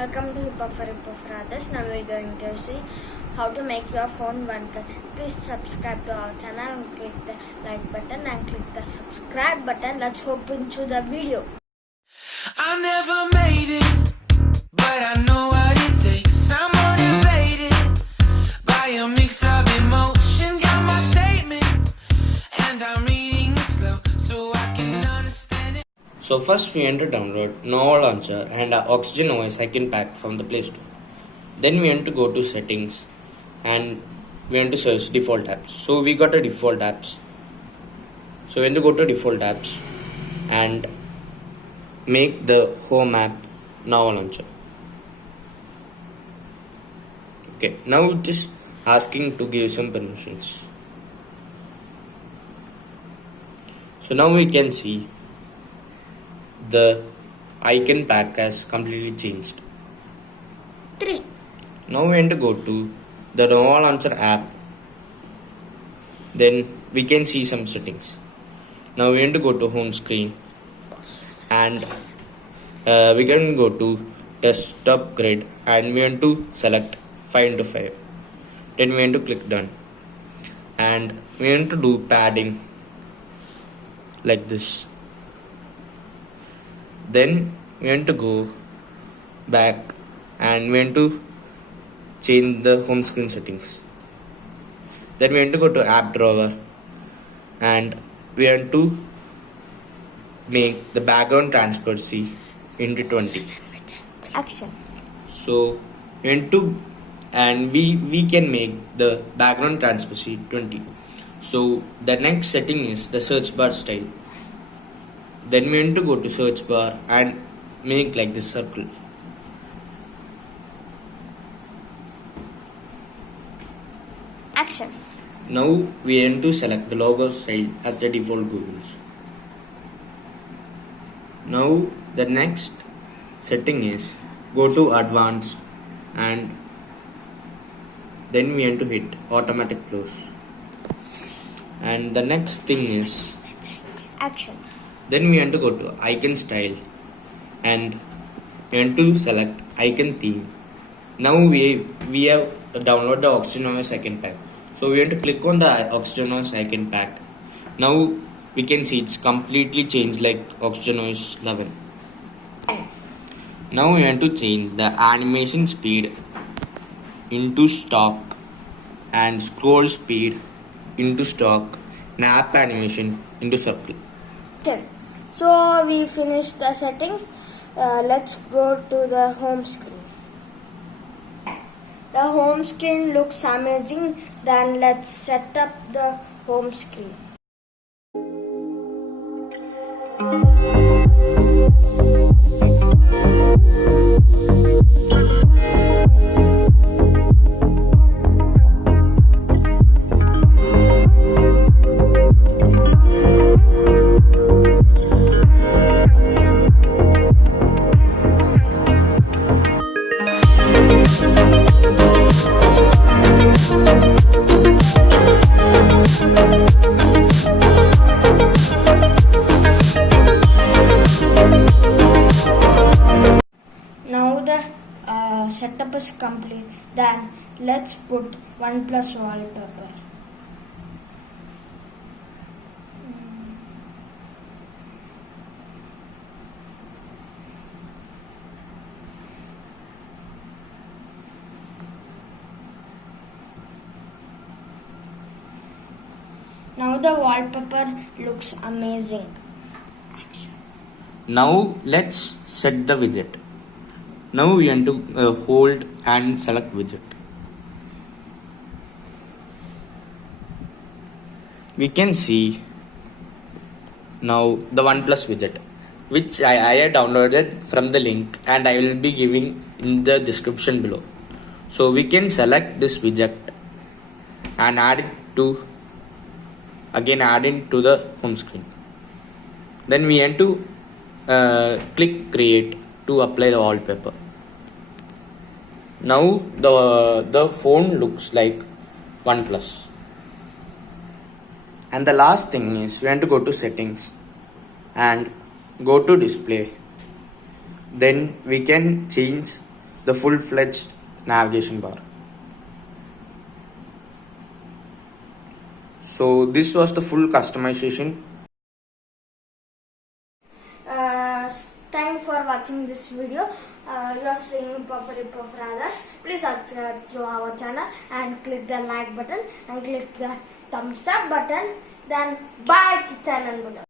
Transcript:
Welcome to Hip Hop for Others. Now we're going to see how to make your phone 1K. Please subscribe to our channel and click the like button and click the subscribe button. Let's hop into the video. I never made it, but I know what it takes. I'm motivated by a mix of emotion. Got my statement, and I'm reading it slow so I can understand it. So first we enter download Nova Launcher and OxygenOS icon pack from the Play Store. Then we want to go to settings and we want to search default apps. So we got a default apps. So we want to go to default apps and make the home app Nova Launcher. Okay, now it is asking to give some permissions. So now we can see the icon pack has completely changed. 3. Now we want to go to the Nova Launcher app. Then we can see some settings. Now we want to go to home screen and we can go to desktop grid and we want to select 5x5. Then we want to click done and we want to do padding like this. Then we want to go back and we want to change the home screen settings. Then we want to go to app drawer and we want to make the background transparency into 20. Action. So we want to and we can make the background transparency 20. So the next setting is the search bar style. Then we want to go to search bar and make like this circle. Action. Now we want to select the logo style as the default Google's. Now the next setting is go to advanced and then we want to hit automatic close. And the next thing is Action. then we want to go to icon style and we want to select icon theme. Now we have downloaded the OxygenOS icon pack. So we want to click on the OxygenOS icon pack. Now we can see it's completely changed like OxygenOS 11. Now we want to change the animation speed into stock and scroll speed into stock and app animation into circle. So we finished the settings. Let's go to the home screen. The home screen looks amazing. Then let's set up the home screen. Now the setup is complete. Then let's put OnePlus wallpaper. Now the wallpaper looks amazing. Now let's set the widget. Now we want to hold and select widget. We can see now the OnePlus widget, which I have downloaded from the link and I will be giving in the description below. So we can select this widget and add it to the home screen. Then we want to click create to apply the wallpaper. Now the phone looks like OnePlus. And the last thing is we want to go to settings and go to display. Then we can change the full-fledged navigation bar. So this was the full customization. Time for watching this video. You are seeing Prof. Radas. Please subscribe to our channel and click the like button and click the thumbs up button. Then bye the channel button.